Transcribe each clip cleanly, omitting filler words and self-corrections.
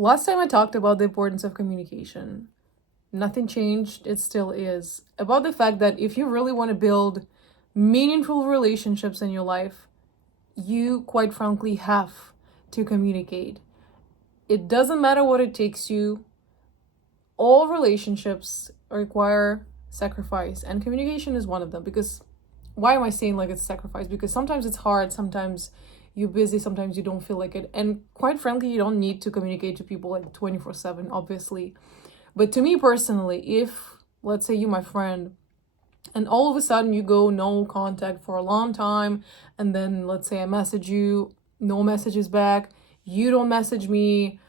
Last time I talked about the importance of communication. Nothing changed, it still is. About the fact that if you really want to build meaningful relationships in your life, you quite frankly have to communicate. It doesn't matter what it takes you. All relationships require sacrifice, and communication is one of them. Because why am I saying like it's sacrifice? Because sometimes it's hard, sometimes you're busy, sometimes you don't feel like it. And quite frankly, you don't need to communicate to people like 24/7, obviously. But to me personally, if let's say you my friend and all of a sudden you go no contact for a long time, and then let's say I message you, no messages back, you don't message me,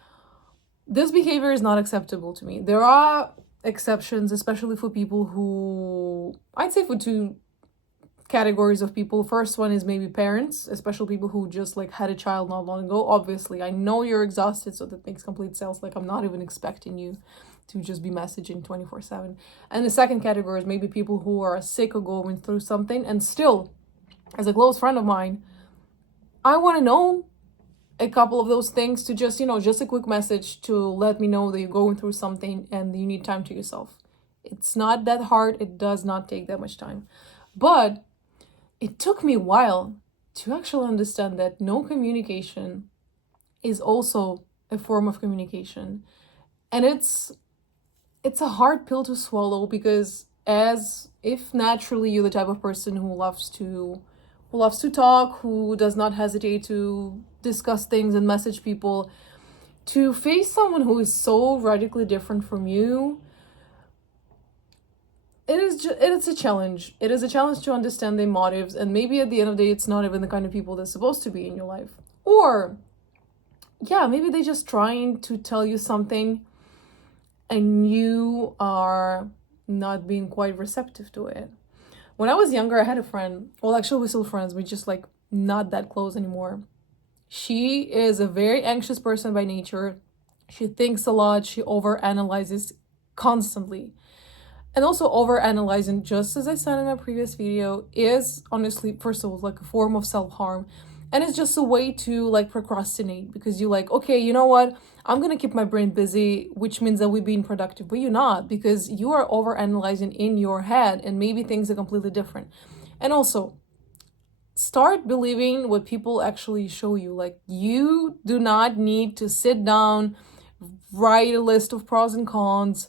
this behavior is not acceptable to me. There are exceptions, especially for people who, I'd say for two categories of people. First one is maybe parents, especially people who just like had a child not long ago. Obviously, I know you're exhausted, so that makes complete sense. Like I'm not even expecting you to just be messaging 24/7. And the second category is maybe people who are sick or going through something, and still, as a close friend of mine, I want to know a couple of those things to just, just a quick message to let me know that you're going through something and you need time to yourself. It's not that hard. It does not take that much time. But it took me a while to actually understand that no communication is also a form of communication. And it's a hard pill to swallow, because as if naturally you're the type of person who loves to talk, who does not hesitate to discuss things and message people, to face someone who is so radically different from you, it's a challenge. It is a challenge to understand their motives, and maybe at the end of the day, it's not even the kind of people that's supposed to be in your life. Or, yeah, maybe they're just trying to tell you something and you are not being quite receptive to it. When I was younger, I had a friend. Well, actually, we're still friends. We're just like not that close anymore. She is a very anxious person by nature. She thinks a lot. She overanalyzes constantly. And also overanalyzing, just as I said in my previous video, is honestly, first of all, like a form of self-harm. And it's just a way to like procrastinate, because you're like, okay, you know what? I'm going to keep my brain busy, which means that we're being productive. But you're not, because you are overanalyzing in your head and maybe things are completely different. And also, start believing what people actually show you. Like, you do not need to sit down, write a list of pros and cons,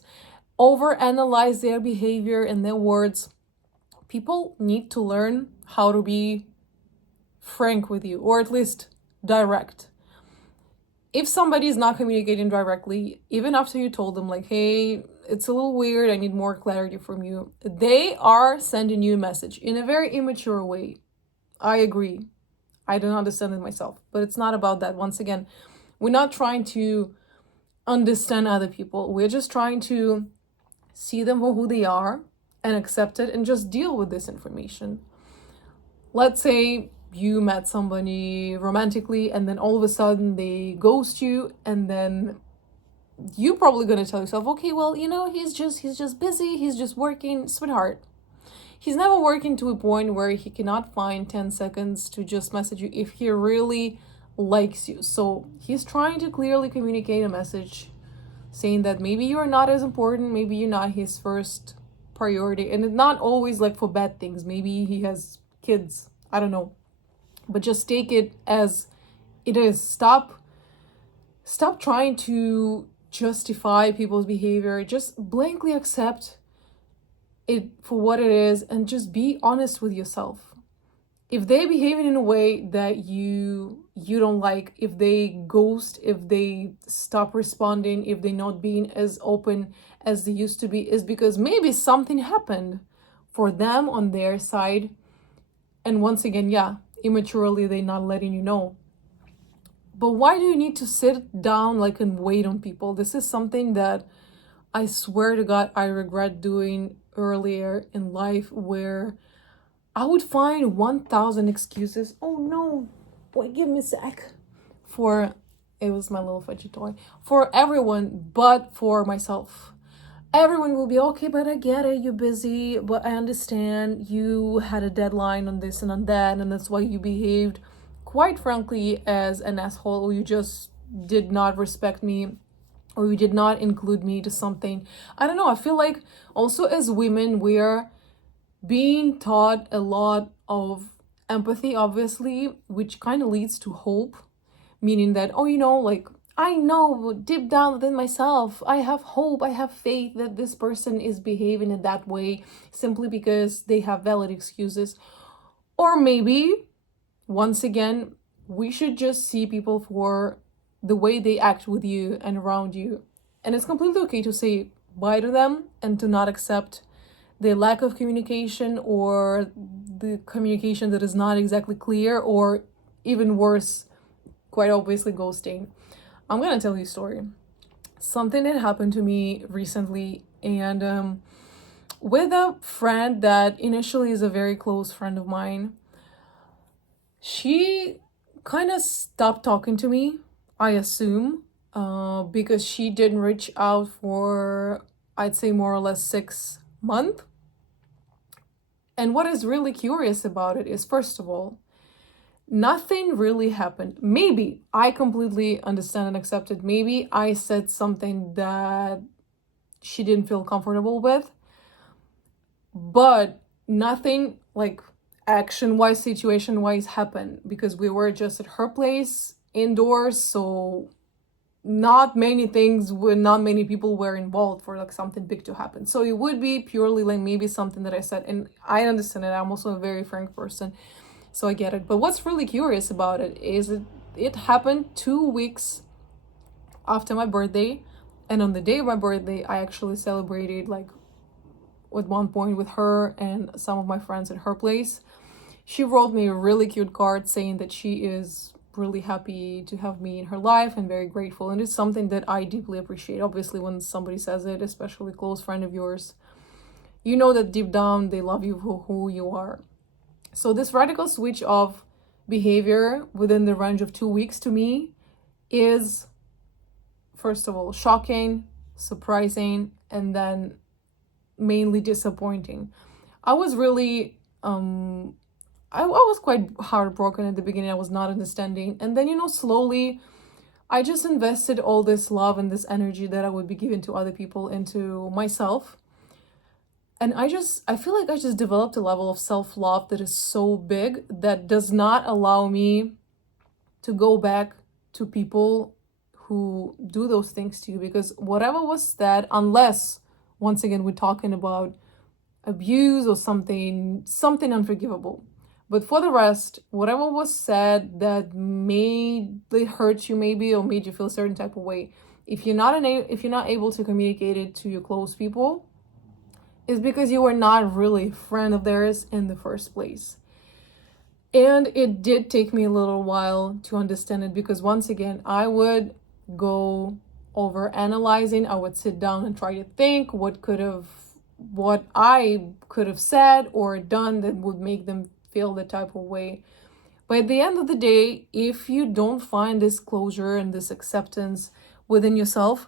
overanalyze their behavior and their words. People need to learn how to be frank with you, or at least direct. If somebody is not communicating directly, even after you told them like, hey, it's a little weird, I need more clarity from you, they are sending you a message in a very immature way. I agree. I don't understand it myself, but it's not about that. Once again, we're not trying to understand other people. We're just trying to see them for who they are and accept it and just deal with this information. Let's say you met somebody romantically and then all of a sudden they ghost you, and then you probably gonna tell yourself, okay, well, he's just busy, he's just working. Sweetheart, he's never working to a point where he cannot find 10 seconds to just message you if he really likes you. So he's trying to clearly communicate a message saying that maybe you're not as important, maybe you're not his first priority. And it's not always like for bad things. Maybe he has kids, I don't know. But just take it as it is. Stop trying to justify people's behavior. Just blankly accept it for what it is and just be honest with yourself. If they're behaving in a way that you don't like, if they ghost, if they stop responding, if they're not being as open as they used to be, is because maybe something happened for them on their side. And once again, yeah, immaturely, they're not letting you know. But why do you need to sit down like and wait on people? This is something that I swear to God I regret doing earlier in life, where I would find 1,000 excuses. Oh no, wait, give me a sec. It was my little fudgy toy. For everyone but for myself. Everyone will be, okay, but I get it, you're busy, but I understand you had a deadline on this and on that, and that's why you behaved, quite frankly, as an asshole, or you just did not respect me or you did not include me to something. I don't know, I feel like also as women we're being taught a lot of empathy, obviously, which kind of leads to hope, meaning that, oh, like, I know deep down within myself, I have hope, I have faith that this person is behaving in that way simply because they have valid excuses. Or maybe, once again, we should just see people for the way they act with you and around you. And it's completely okay to say bye to them and to not accept the lack of communication or the communication that is not exactly clear, or even worse, quite obviously ghosting. I'm gonna tell you a story. Something that happened to me recently, and with a friend that initially is a very close friend of mine. She kind of stopped talking to me, I assume, because she didn't reach out for, I'd say, more or less 6 months. And what is really curious about it is, first of all, nothing really happened. Maybe I completely understand and accept it. Maybe I said something that she didn't feel comfortable with, but nothing like action wise, situation wise happened because we were just at her place indoors. So not many things, not many people were involved for like something big to happen. So it would be purely like maybe something that I said, and I understand it. I'm also a very frank person, so I get it. But what's really curious about it is it happened 2 weeks after my birthday, and on the day of my birthday I actually celebrated like at one point with her and some of my friends at her place. She wrote me a really cute card saying that she is really happy to have me in her life and very grateful, and it's something that I deeply appreciate. Obviously, when somebody says it, especially a close friend of yours, you know that deep down they love you for who you are. So this radical switch of behavior within the range of 2 weeks to me is, first of all, shocking, surprising, and then mainly disappointing. I was really I was quite heartbroken at the beginning. I was not understanding, and then slowly I just invested all this love and this energy that I would be giving to other people into myself. And I feel like I just developed a level of self-love that is so big that does not allow me to go back to people who do those things to you, because whatever was said, unless once again we're talking about abuse or something unforgivable, but for the rest, whatever was said that made it hurt you maybe or made you feel a certain type of way, if you're not able to communicate it to your close people, is because you were not really a friend of theirs in the first place. And it did take me a little while to understand it, because once again, I would go over analyzing. I would sit down and try to think what I could have said or done that would make them feel the type of way. But at the end of the day, if you don't find this closure and this acceptance within yourself,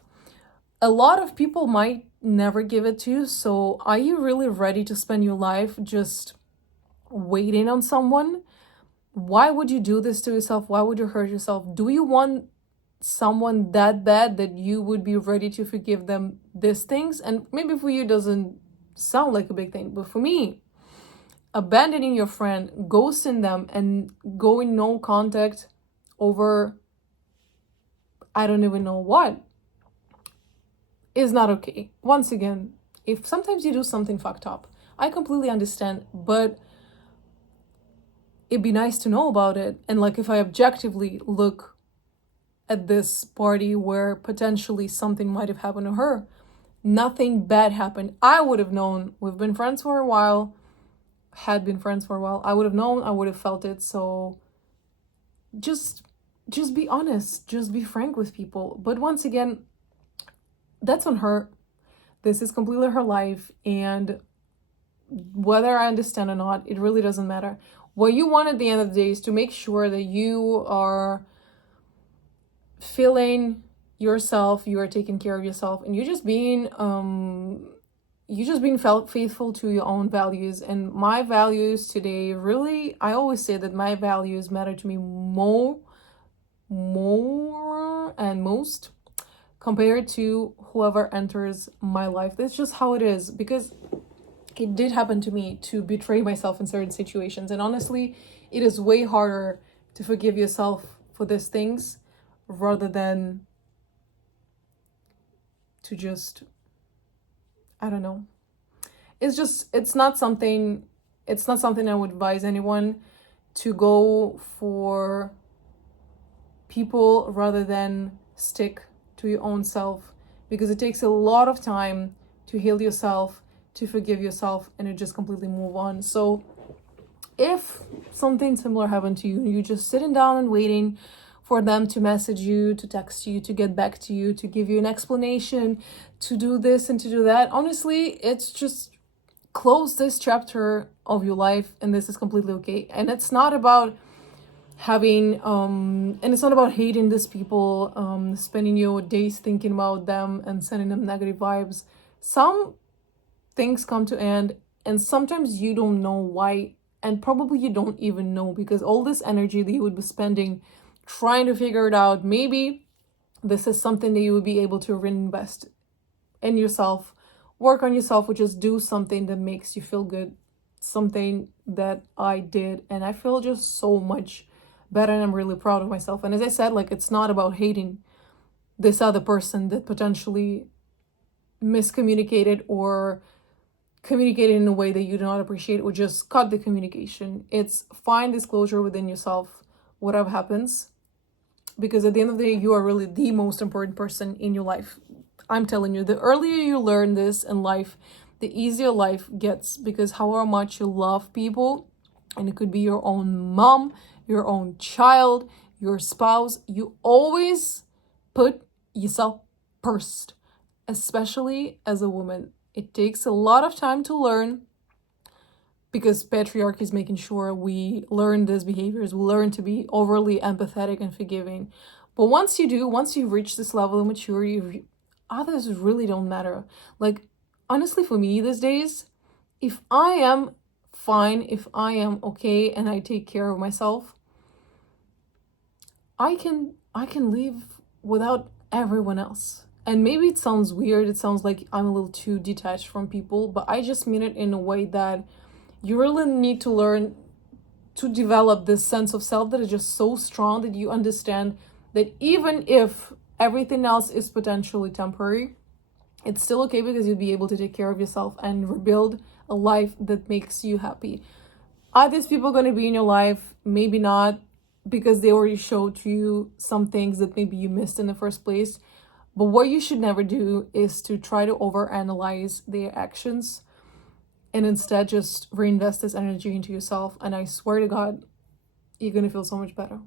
a lot of people might never give it to you. So are you really ready to spend your life just waiting on someone? Why would you do this to yourself? Why would you hurt yourself? Do you want someone that bad that you would be ready to forgive them these things? And maybe for you it doesn't sound like a big thing, but for me, abandoning your friend, ghosting them, and going no contact over I don't even know what is not okay. Once again, if sometimes you do something fucked up, I completely understand, but it'd be nice to know about it. And like, if I objectively look at this party where potentially something might have happened to her, nothing bad happened. I would have known. We've been friends for a while, had been friends for a while. I would have known, I would have felt it. So just be honest, just be frank with people. But once again, that's on her. This is completely her life, and whether I understand or not, it really doesn't matter. What you want at the end of the day is to make sure that you are feeling yourself, you are taking care of yourself, and you're just being faithful to your own values. And my values today, really, I always say that my values matter to me more and most, compared to whoever enters my life. That's just how it is, because it did happen to me to betray myself in certain situations. And honestly, it is way harder to forgive yourself for these things rather than to just, I don't know. It's not something I would advise anyone to go for people rather than stick to your own self, because it takes a lot of time to heal yourself, to forgive yourself, and to just completely move on. So if something similar happened to you, and you're just sitting down and waiting for them to message you, to text you, to get back to you, to give you an explanation, to do this and to do that, honestly, it's just close this chapter of your life, and this is completely okay. And it's not about having and it's not about hating these people, spending your days thinking about them and sending them negative vibes. Some things come to end, and sometimes you don't know why, and probably you don't even know, because all this energy that you would be spending trying to figure it out, maybe this is something that you would be able to reinvest in yourself, work on yourself, which is do something that makes you feel good, something that I did, and I feel just so much better, and I'm really proud of myself. And as I said, like, it's not about hating this other person that potentially miscommunicated or communicated in a way that you do not appreciate, or just cut the communication. It's find disclosure within yourself, whatever happens, because at the end of the day, you are really the most important person in your life. I'm telling you, the earlier you learn this in life, the easier life gets, because however much you love people, and it could be your own mom, your own child, your spouse, you always put yourself first, especially as a woman. It takes a lot of time to learn, because patriarchy is making sure we learn these behaviors, we learn to be overly empathetic and forgiving. But once you do, once you reach this level of maturity, others really don't matter. Like, honestly, for me these days, if I am fine, if I am okay, and I take care of myself, I can live without everyone else. And maybe it sounds weird, it sounds like I'm a little too detached from people, but I just mean it in a way that you really need to learn to develop this sense of self that is just so strong that you understand that even if everything else is potentially temporary, it's still okay, because you'll be able to take care of yourself and rebuild a life that makes you happy. Are these people going to be in your life? Maybe not, because they already showed you some things that maybe you missed in the first place. But what you should never do is to try to overanalyze their actions, and instead just reinvest this energy into yourself. And I swear to God, you're going to feel so much better.